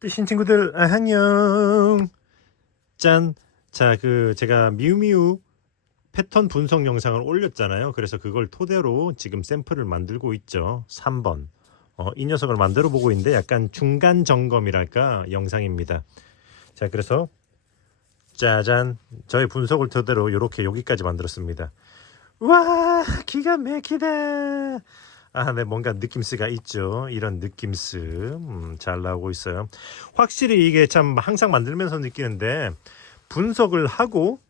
뜨신 친구들 아, 안녕. 짠. 자 그 제가 미우미우 패턴 분석 영상을 올렸잖아요. 그래서 그걸 토대로 지금 샘플을 만들고 있죠. 3번. 어, 이 녀석을 만들어 보고 있는데 약간 중간 점검이랄까 영상입니다. 자 그래서 짜잔. 저의 분석을 토대로 이렇게 여기까지 만들었습니다. 와 기가 막히다 아, 네, 뭔가 느낌스가 있죠. 이런 느낌스. 음, 잘 나오고 있어요. 확실히 이게 참 항상 만들면서 느끼는데, 분석을 하고,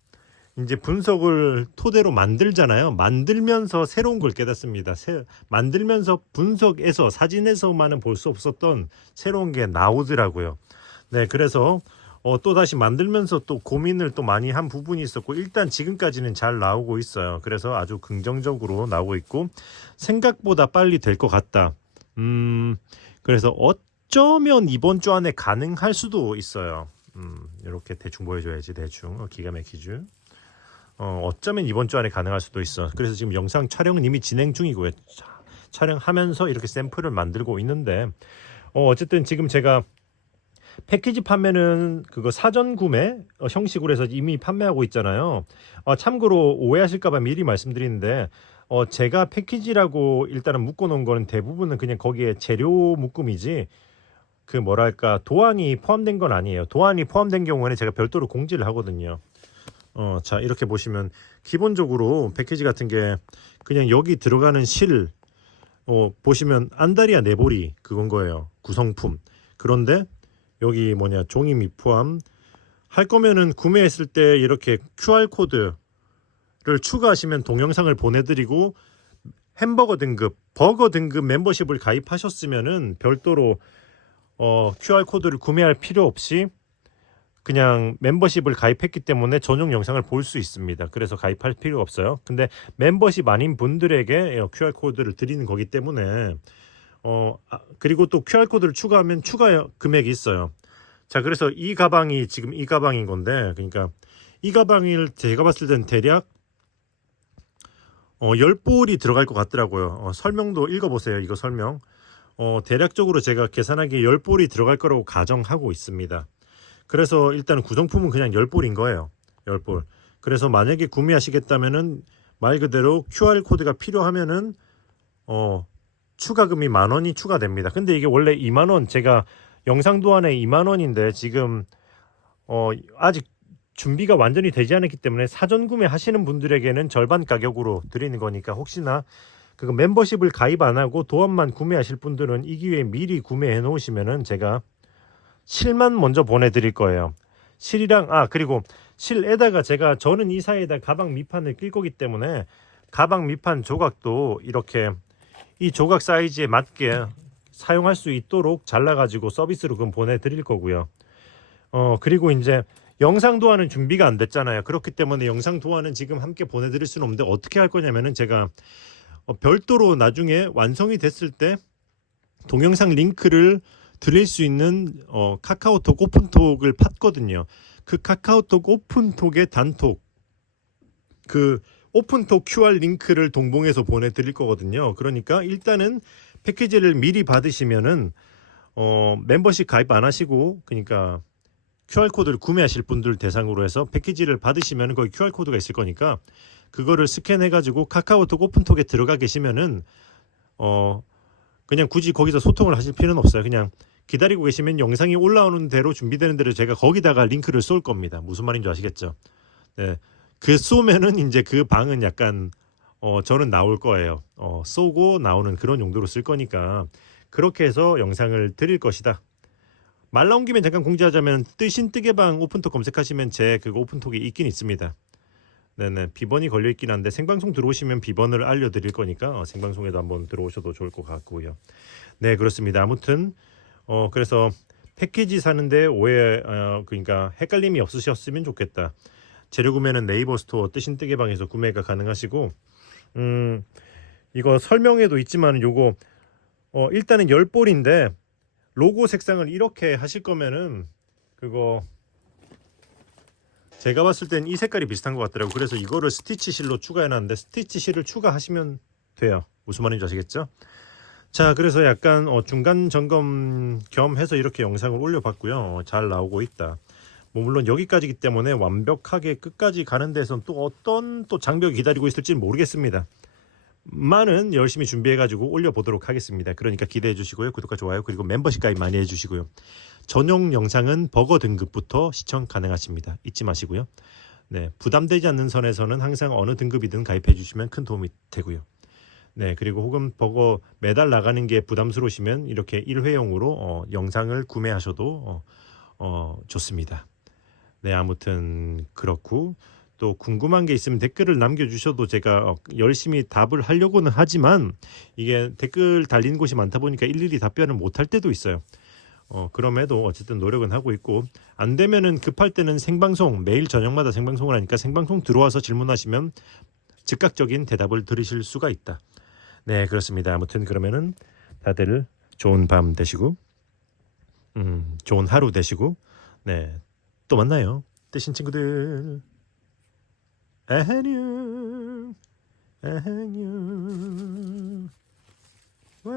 이제 분석을 토대로 만들잖아요. 만들면서 새로운 걸 깨닫습니다. 새, 만들면서 분석에서, 사진에서만은 볼 수 없었던 새로운 게 나오더라고요. 네, 그래서, 어, 또 다시 만들면서 또 고민을 또 많이 한 부분이 있었고 일단 지금까지는 잘 나오고 있어요. 그래서 아주 긍정적으로 나오고 있고 생각보다 빨리 될 것 같다. 음, 그래서 어쩌면 이번 주 안에 가능할 수도 있어요. 음, 이렇게 대충 보여줘야지 대충 어, 기가 막히죠. 어, 어쩌면 이번 주 안에 가능할 수도 있어. 그래서 지금 영상 촬영은 이미 진행 중이고요. 자, 촬영하면서 이렇게 샘플을 만들고 있는데 어, 어쨌든 지금 제가 패키지 판매는 그거 사전 구매 어, 형식으로 해서 이미 판매하고 있잖아요. 어, 참고로 오해하실까봐 미리 말씀드리는데 어, 제가 패키지라고 일단은 묶어놓은 거는 대부분은 그냥 거기에 재료 묶음이지 그 뭐랄까 도안이 포함된 건 아니에요. 도안이 포함된 경우에는 제가 별도로 공지를 하거든요. 어, 자 이렇게 보시면 기본적으로 패키지 같은 게 그냥 여기 들어가는 실 어, 보시면 안다리아 네보리 그건 거예요. 구성품. 그런데 여기 뭐냐 종이 미 포함 할 거면은 구매했을 때 이렇게 QR 코드를 추가하시면 동영상을 보내드리고 햄버거 등급, 버거 등급 멤버십을 가입하셨으면은 별도로 어, QR 코드를 구매할 필요 없이 그냥 멤버십을 가입했기 때문에 전용 영상을 볼 수 있습니다. 그래서 가입할 필요가 없어요. 근데 멤버십 아닌 분들에게 QR 코드를 드리는 거기 때문에 어 아, 그리고 또 QR 코드를 추가하면 추가 금액이 있어요. 자 그래서 이 가방이 지금 이 가방인 건데 그러니까 이 가방을 제가 봤을 땐 대략 어 10볼이 들어갈 것 같더라고요. 어, 설명도 읽어보세요. 이거 설명. 어, 대략적으로 제가 계산하기에 10볼이 들어갈 거라고 가정하고 있습니다. 그래서 일단 구성품은 그냥 10볼인 거예요. 10볼. 그래서 만약에 구매하시겠다면은 말 그대로 QR 코드가 필요하면은 어 추가금이 만 원이 추가됩니다. 근데 이게 원래 2만 원 제가 영상 도안에 2만 원인데 지금 어 아직 준비가 완전히 되지 않았기 때문에 사전 구매 하시는 분들에게는 절반 가격으로 드리는 거니까 혹시나 그거 멤버십을 가입 안 하고 도안만 구매하실 분들은 이 기회에 미리 구매해 놓으시면은 제가 실만 먼저 보내드릴 거예요. 실이랑 아 그리고 실에다가 제가 저는 이 사이에다 가방 밑판을 낄 거기 때문에 가방 밑판 조각도 이렇게 이 조각 사이즈에 맞게 사용할 수 있도록 잘라가지고 서비스로 그럼 보내드릴 거고요. 어 그리고 이제 영상 도안은 준비가 안 됐잖아요. 그렇기 때문에 영상 도안은 지금 함께 보내드릴 수는 없는데 어떻게 할 거냐면은 제가 어, 별도로 나중에 완성이 됐을 때 동영상 링크를 드릴 수 있는 어, 카카오톡 오픈톡을 팠거든요. 그 카카오톡 오픈톡의 단톡 그 오픈톡 QR 링크를 동봉해서 보내드릴 거거든요. 그러니까 일단은 패키지를 미리 받으시면은 어, 멤버십 가입 안 하시고 그러니까 QR 코드를 구매하실 분들 대상으로 해서 패키지를 받으시면 거기 QR 코드가 있을 거니까 그거를 스캔해 가지고 카카오톡 오픈톡에 들어가 계시면은 어 그냥 굳이 거기서 소통을 하실 필요는 없어요. 그냥 기다리고 계시면 영상이 올라오는 대로 준비되는 대로 제가 거기다가 링크를 쏠 겁니다. 무슨 말인지 아시겠죠? 네. 그 쏘면은 이제 그 방은 약간 어 저는 나올 거예요. 어 쏘고 나오는 그런 용도로 쓸 거니까 그렇게 해서 영상을 드릴 것이다. 말 나온 김에 잠깐 공지하자면 뜨신 뜨개방 오픈톡 검색하시면 제 그거 오픈톡이 있긴 있습니다. 네네 비번이 걸려 있긴 한데 생방송 들어오시면 비번을 알려드릴 거니까 어, 생방송에도 한번 들어오셔도 좋을 것 같고요. 네 그렇습니다. 아무튼 어 그래서 패키지 사는데 오해 어, 그러니까 헷갈림이 없으셨으면 좋겠다. 재료 구매는 네이버 스토어 뜨신 뜨개방에서 구매가 가능하시고 음 이거 설명에도 있지만 요거 어 일단은 10볼인데 로고 색상을 이렇게 하실 거면은 그거 제가 봤을 땐 이 색깔이 비슷한 것 같더라고 그래서 이거를 스티치 실로 추가해 놨는데 스티치 실을 추가하시면 돼요 무슨 말인지 아시겠죠 자, 그래서 약간 어, 중간 점검 겸 해서 이렇게 영상을 올려봤고요. 어, 잘 나오고 있다. 뭐 물론 여기까지기 때문에 완벽하게 끝까지 가는 데선 또 어떤 또 장벽이 기다리고 있을지 모르겠습니다. 많은 열심히 준비해가지고 올려보도록 하겠습니다. 그러니까 기대해 주시고요. 구독과 좋아요 그리고 멤버십 가입 많이 해주시고요. 전용 영상은 버거 등급부터 시청 가능하십니다. 잊지 마시고요. 네, 부담되지 않는 선에서는 항상 어느 등급이든 가입해 주시면 큰 도움이 되고요. 네, 그리고 혹은 버거 매달 나가는 게 부담스러우시면 이렇게 일회용으로 어, 영상을 구매하셔도 어, 어, 좋습니다. 네, 아무튼 그렇고 또 궁금한 게 있으면 댓글을 남겨주셔도 제가 어, 열심히 답을 하려고는 하지만 이게 댓글 달리는 곳이 많다 보니까 일일이 답변을 못할 때도 있어요. 어, 그럼에도 어쨌든 노력은 하고 있고 안 되면은 급할 때는 생방송 매일 저녁마다 생방송을 하니까 생방송 들어와서 질문하시면 즉각적인 대답을 들으실 수가 있다. 네 그렇습니다. 아무튼 그러면은 다들 좋은 밤 되시고 음, 좋은 하루 되시고 네 또 만나요. 대신 친구들. 안녕. 안녕. 와.